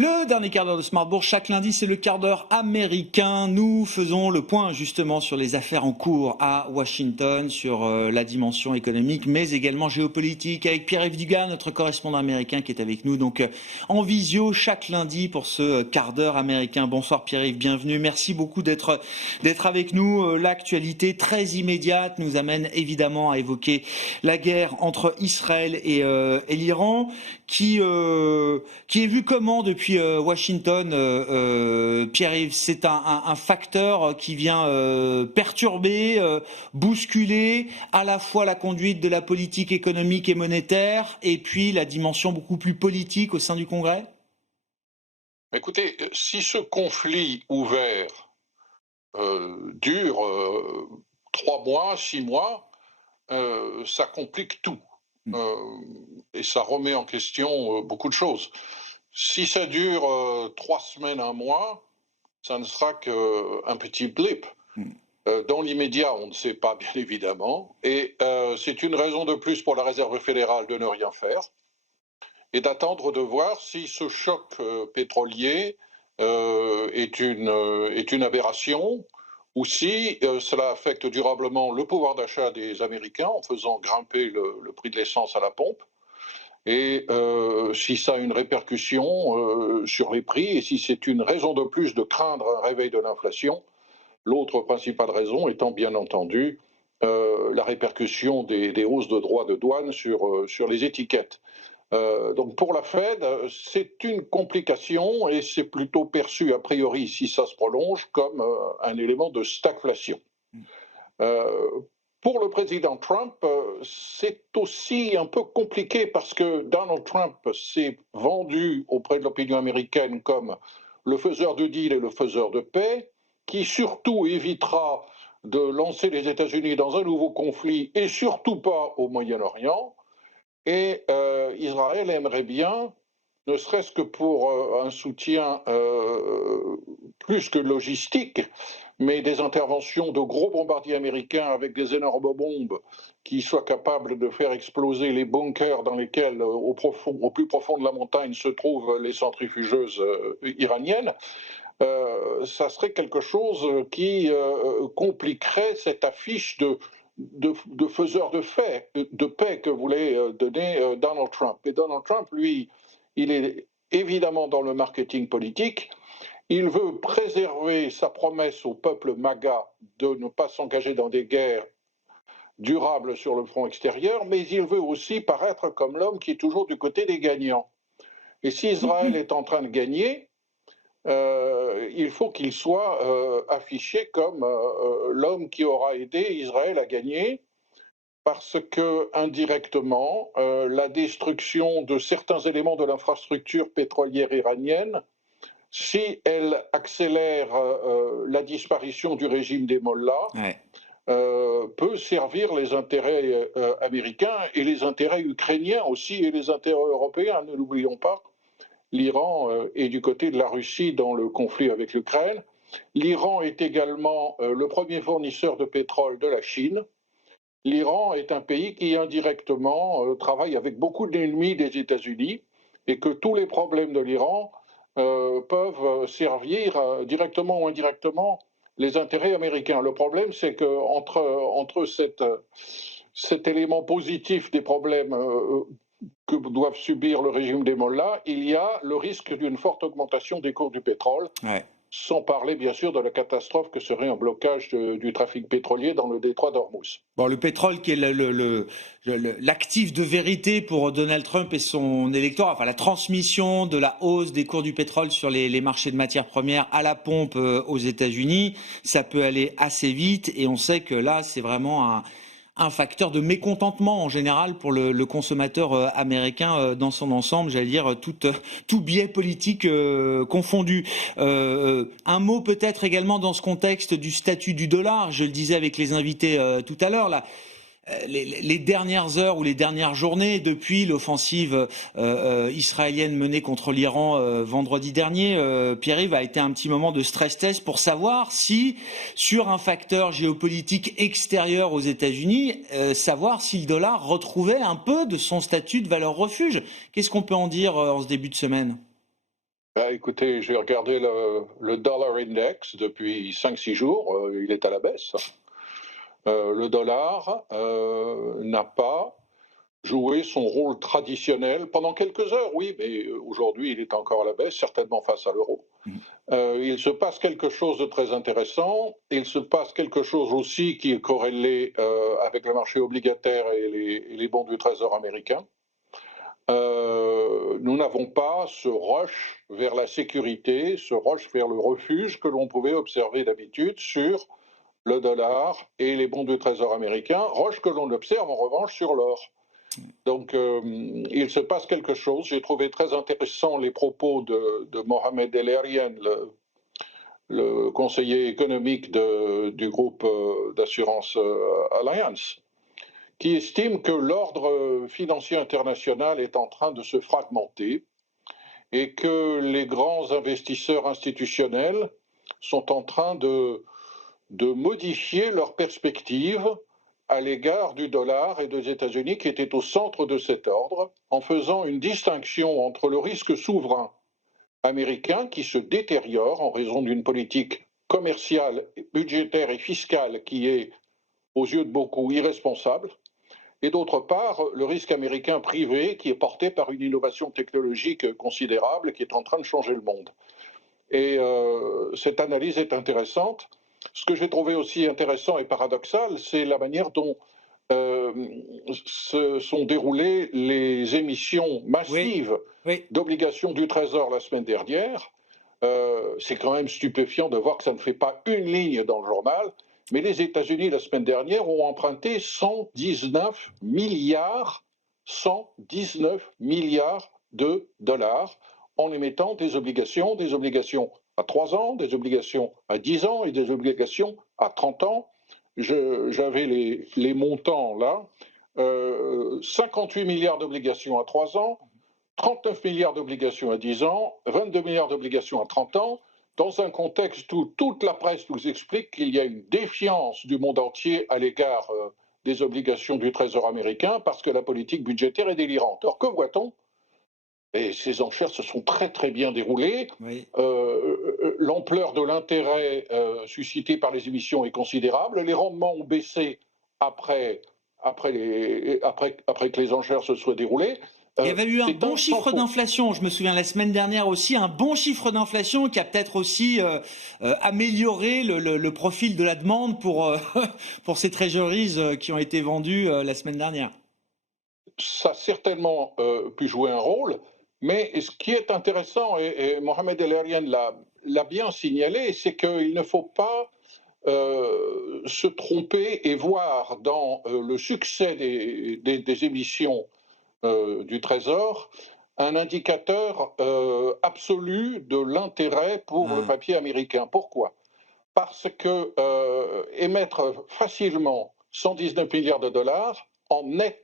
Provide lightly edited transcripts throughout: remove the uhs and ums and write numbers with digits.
Le dernier quart d'heure de Smart Bourse, chaque lundi, c'est le quart d'heure américain. Nous faisons le point justement sur les affaires en cours à Washington, sur la dimension économique, mais également géopolitique, avec Pierre-Yves Dugas, notre correspondant américain qui est avec nous donc en visio chaque lundi pour ce quart d'heure américain. Bonsoir Pierre-Yves, bienvenue. Merci beaucoup d'être avec nous. L'actualité très immédiate nous amène évidemment à évoquer la guerre entre Israël et l'Iran, qui est vu comment depuis Washington, Pierre-Yves? C'est un facteur qui vient perturber, bousculer à la fois la conduite de la politique économique et monétaire et puis la dimension beaucoup plus politique au sein du Congrès? Écoutez, si ce conflit ouvert dure 3 mois, 6 mois, ça complique tout. Et ça remet en question beaucoup de choses. Si ça dure 3 semaines, un mois, ça ne sera qu'un petit blip. Dans l'immédiat, on ne sait pas, bien évidemment. Et c'est une raison de plus pour la Réserve fédérale de ne rien faire et d'attendre de voir si ce choc pétrolier est une aberration ou si cela affecte durablement le pouvoir d'achat des Américains en faisant grimper le prix de l'essence à la pompe, et si ça a une répercussion sur les prix, et si c'est une raison de plus de craindre un réveil de l'inflation, l'autre principale raison étant bien entendu la répercussion des hausses de droits de douane sur les étiquettes. Donc pour la Fed, c'est une complication et c'est plutôt perçu a priori, si ça se prolonge, comme un élément de stagflation. Pour le président Trump, c'est aussi un peu compliqué parce que Donald Trump s'est vendu auprès de l'opinion américaine comme le faiseur de deal et le faiseur de paix, qui surtout évitera de lancer les États-Unis dans un nouveau conflit et surtout pas au Moyen-Orient. Et Israël aimerait bien, ne serait-ce que pour un soutien plus que logistique, mais des interventions de gros bombardiers américains avec des énormes bombes qui soient capables de faire exploser les bunkers dans lesquels, au plus profond de la montagne, se trouvent les centrifugeuses iraniennes. Ça serait quelque chose qui compliquerait cette affiche de faiseur de paix que voulait donner Donald Trump. Et Donald Trump, lui, il est évidemment dans le marketing politique. Il veut préserver sa promesse au peuple MAGA de ne pas s'engager dans des guerres durables sur le front extérieur, mais il veut aussi paraître comme l'homme qui est toujours du côté des gagnants. Et si Israël est en train de gagner, il faut qu'il soit affiché comme l'homme qui aura aidé Israël à gagner, parce que indirectement, la destruction de certains éléments de l'infrastructure pétrolière iranienne, si elle accélère la disparition du régime des mollahs, peut servir les intérêts américains et les intérêts ukrainiens aussi et les intérêts européens. Ne l'oublions pas. L'Iran est du côté de la Russie dans le conflit avec l'Ukraine. L'Iran est également le premier fournisseur de pétrole de la Chine. L'Iran est un pays qui indirectement travaille avec beaucoup d'ennemis des États-Unis et que tous les problèmes de l'Iran peuvent servir directement ou indirectement les intérêts américains. Le problème, c'est qu'entre cet élément positif des problèmes que doivent subir le régime des mollahs, il y a le risque d'une forte augmentation des cours du pétrole, sans parler bien sûr de la catastrophe que serait un blocage du trafic pétrolier dans le détroit d'Ormuz. Bon, le pétrole qui est l'actif de vérité pour Donald Trump et son électorat, enfin la transmission de la hausse des cours du pétrole sur les marchés de matières premières à la pompe aux États-Unis, ça peut aller assez vite et on sait que là c'est vraiment un facteur de mécontentement en général pour le consommateur américain dans son ensemble, j'allais dire tout biais politique confondu. Un mot peut-être également dans ce contexte du statut du dollar, je le disais avec les invités tout à l'heure, là. Les dernières heures ou les dernières journées depuis l'offensive israélienne menée contre l'Iran vendredi dernier, Pierre-Yves, a été un petit moment de stress test pour savoir si, sur un facteur géopolitique extérieur aux États-Unis, savoir si le dollar retrouvait un peu de son statut de valeur refuge. Qu'est-ce qu'on peut en dire en ce début de semaine ? Bah, écoutez, j'ai regardé le dollar index depuis 5 6 jours, il est à la baisse. Le dollar n'a pas joué son rôle traditionnel pendant quelques heures, oui, mais aujourd'hui il est encore à la baisse, certainement face à l'euro. Mmh. Il se passe quelque chose de très intéressant. Il se passe quelque chose aussi qui est corrélé avec le marché obligataire et les bons du Trésor américain. Nous n'avons pas ce rush vers la sécurité, ce rush vers le refuge que l'on pouvait observer d'habitude sur le dollar et les bons du Trésor américain, rush que l'on observe en revanche sur l'or. Donc il se passe quelque chose. J'ai trouvé très intéressant les propos de Mohamed El-Erian, le conseiller économique du groupe d'assurance Alliance, qui estime que l'ordre financier international est en train de se fragmenter et que les grands investisseurs institutionnels sont en train de modifier leurs perspectives à l'égard du dollar et des États-Unis qui étaient au centre de cet ordre, en faisant une distinction entre le risque souverain américain qui se détériore en raison d'une politique commerciale, budgétaire et fiscale qui est, aux yeux de beaucoup, irresponsable, et d'autre part, le risque américain privé qui est porté par une innovation technologique considérable qui est en train de changer le monde. Et cette analyse est intéressante. Ce que j'ai trouvé aussi intéressant et paradoxal, c'est la manière dont se sont déroulées les émissions Oui, massives oui. d'obligations du Trésor la semaine dernière. C'est quand même stupéfiant de voir que ça ne fait pas une ligne dans le journal, mais les États-Unis, la semaine dernière, ont emprunté 119 milliards de dollars en émettant des obligations à 3 ans, des obligations à 10 ans et des obligations à 30 ans. J'avais les montants là. 58 milliards d'obligations à 3 ans, 39 milliards d'obligations à 10 ans, 22 milliards d'obligations à 30 ans, dans un contexte où toute la presse nous explique qu'il y a une défiance du monde entier à l'égard des obligations du Trésor américain parce que la politique budgétaire est délirante. Or, que voit-on? Et ces enchères se sont très très bien déroulées. Oui. L'ampleur de l'intérêt suscité par les émissions est considérable. Les rendements ont baissé après, après que les enchères se soient déroulées. Il y avait eu un C'est bon un sans chiffre faute. d'inflation, je me souviens la semaine dernière aussi, un bon chiffre d'inflation qui a peut-être aussi amélioré le profil de la demande pour, pour ces treasuries qui ont été vendues la semaine dernière. Ça a certainement pu jouer un rôle, mais ce qui est intéressant, et Mohamed El-Erian l'a bien signalé, c'est qu'il ne faut pas se tromper et voir dans le succès des émissions du Trésor un indicateur absolu de l'intérêt pour le Ah, papier américain. Pourquoi? Parce que émettre facilement 119 milliards de dollars en net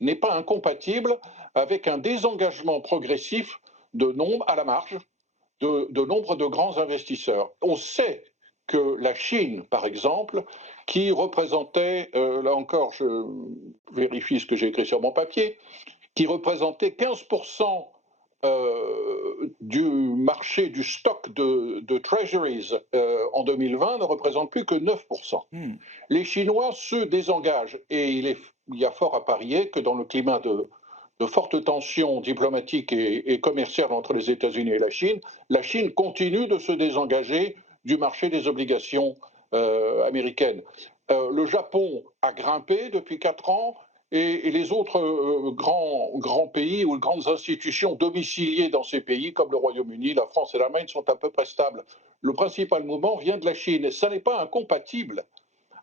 n'est pas incompatible avec un désengagement progressif de nombre à la marge de nombre de grands investisseurs. On sait que la Chine, par exemple, qui représentait, là encore, je vérifie ce que j'ai écrit sur mon papier, qui représentait 15% du marché du stock de treasuries en 2020, ne représente plus que 9%. hmm. Les Chinois se désengagent et il y a fort à parier que dans le climat de fortes tensions diplomatiques et commerciales entre les États-Unis et la Chine continue de se désengager du marché des obligations américaines. Le Japon a grimpé depuis 4 ans et les autres grands pays ou grandes institutions domiciliées dans ces pays, comme le Royaume-Uni, la France et l'Allemagne, sont à peu près stables. Le principal mouvement vient de la Chine et ça n'est pas incompatible,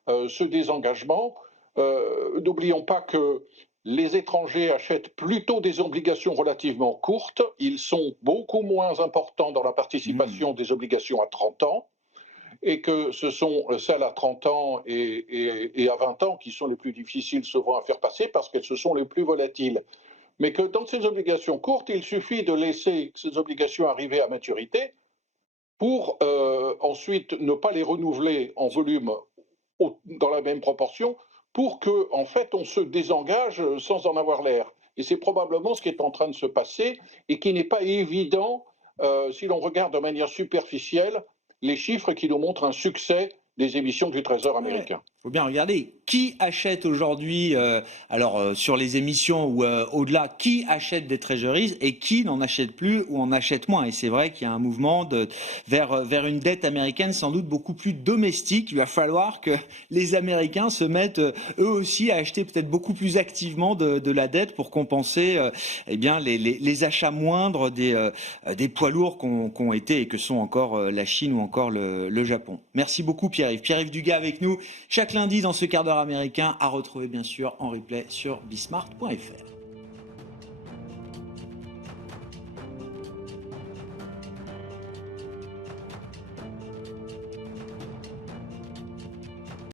ce désengagement. N'oublions pas que les étrangers achètent plutôt des obligations relativement courtes. Ils sont beaucoup moins importants dans la Hmm. participation des obligations à 30 ans et que ce sont celles à 30 ans et à 20 ans qui sont les plus difficiles souvent à faire passer parce qu'elles se sont les plus volatiles. Mais que dans ces obligations courtes, il suffit de laisser ces obligations arriver à maturité pour ensuite ne pas les renouveler en volume dans la même proportion pour que, en fait, on se désengage sans en avoir l'air. Et c'est probablement ce qui est en train de se passer et qui n'est pas évident si l'on regarde de manière superficielle les chiffres qui nous montrent un succès des émissions du Trésor Ouais. américain. Faut bien regarder qui achète aujourd'hui, sur les émissions ou au-delà, qui achète des treasuries et qui n'en achète plus ou en achète moins. Et c'est vrai qu'il y a un mouvement vers une dette américaine sans doute beaucoup plus domestique. Il va falloir que les Américains se mettent eux aussi à acheter peut-être beaucoup plus activement de la dette pour compenser eh bien, les achats moindres des poids lourds qu'ont été et que sont encore la Chine ou encore le Japon. Merci beaucoup Pierre-Yves. Pierre-Yves Dugas avec nous chaque lundi dans ce quart d'heure américain, à retrouver bien sûr en replay sur bismart.fr.